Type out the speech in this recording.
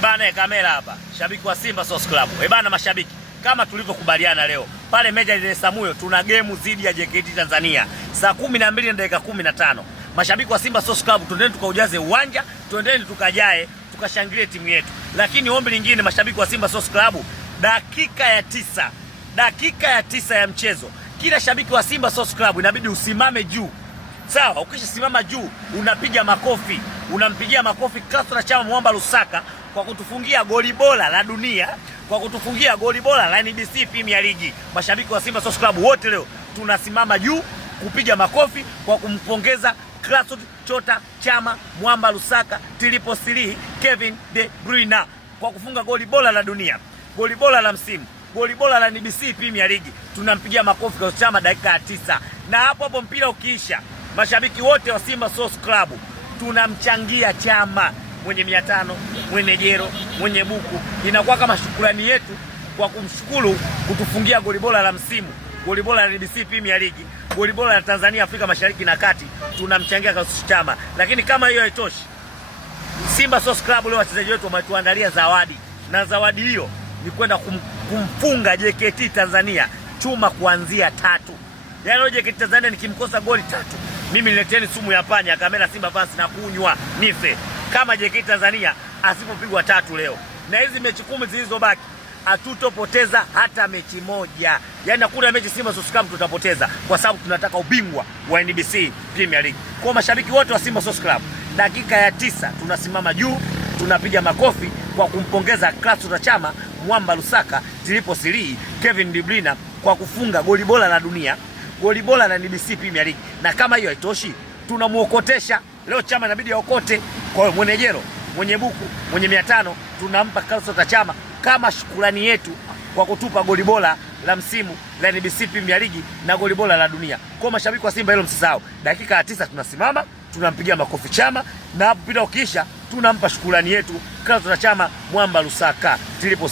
Bana kamera hapa. Shabiki wa Simba Sports Club. Bana mashabiki, kama tulivyokubaliana leo, pale Meja Jenerali Samuyo tuna game dhidi ya JKT Tanzania saa 12 na dakika 15. Mashabiki wa Simba Sports Club, twendeni tukaujaze uwanja, twendeni tukajae, tukashangilie timu yetu. Lakini ombi lingine, mashabiki wa Simba Sports Club, dakika ya 9 ya mchezo, kila shabiki wa Simba Sports Club inabidi usimame juu. Sawa, ukishasimama juu unapiga makofi. Unampigia makofi Clatous Chama Mwamba Lusaka kwa kutufungia goli bora la dunia, kwa kutufungia goli bora la NBC Premier League. Mashabiki wa Simba Sports Club wote leo tunasimama juu kupiga makofi kwa kumpongeza Clatous Chama Mwamba Lusaka Triple Kevin De Bruyne kwa kufunga goli bora la dunia, goli bora la msimu, goli bora la NBC Premier League. Tunampigia makofi Clatous Chama dakika ya 9. Na hapo mpira ukiisha, mashabiki wote wa Simba Sports Club tunamchangia Chama, mwenye 500, mwenye jero, mwenye buku. Inakuwa kama shukrani yetu kwa kumshukuru kutufungia goli bora la msimu, goli bora la NBC Premier League, goli bora la Tanzania, Afrika Mashariki na Kati. Tunamchangia Clatous Chama. Lakini kama hiyo haitoshi, Simba Sports Club leo wachezaji wetu wametuandalia zawadi, na zawadi hiyo ni kwenda kumfunga JKT Tanzania chuma kuanzia 3. Yaani JKT Tanzania nikimkosa goli 3, mimi nileteni sumu ya panya kamera Simba fans na kunywa nife, kama JKT Tanzania asipopigwa 3 leo. Na hizi mechi 10 zilizobaki hatutopoteza hata mechi moja. Yaani hakuna mechi Simba Sports Club tutapoteza, kwa sababu tunataka ubingwa wa NBC Premier League. Kwa mashabiki wote wa Simba Sports Club, dakika ya 9 tunasimama juu, tunapiga makofi kwa kumpongeza Clatous Chama Mwamba Lusaka Triple Kevin De Bruyne kwa kufunga goli bora la dunia, goli bora la NBC Premier League. Na kama hiyo haitoshi, tunamuokotesha leo Chama, inabidi aokote. Kwa hiyo mwenye jero, mwenye buku, mwenye 500 tunampa Clatous Chama kama shukrani yetu kwa kutupa goli bora la msimu la NBC Premier League na goli bora la dunia. Kwa mashabiki wa Simba hilo msisahau. Dakika ya 9 tunasimama, tunampigia makofi Chama, na hapo pita ukiisha tunampa shukrani yetu Clatous Chama Mwamba Lusaka Triple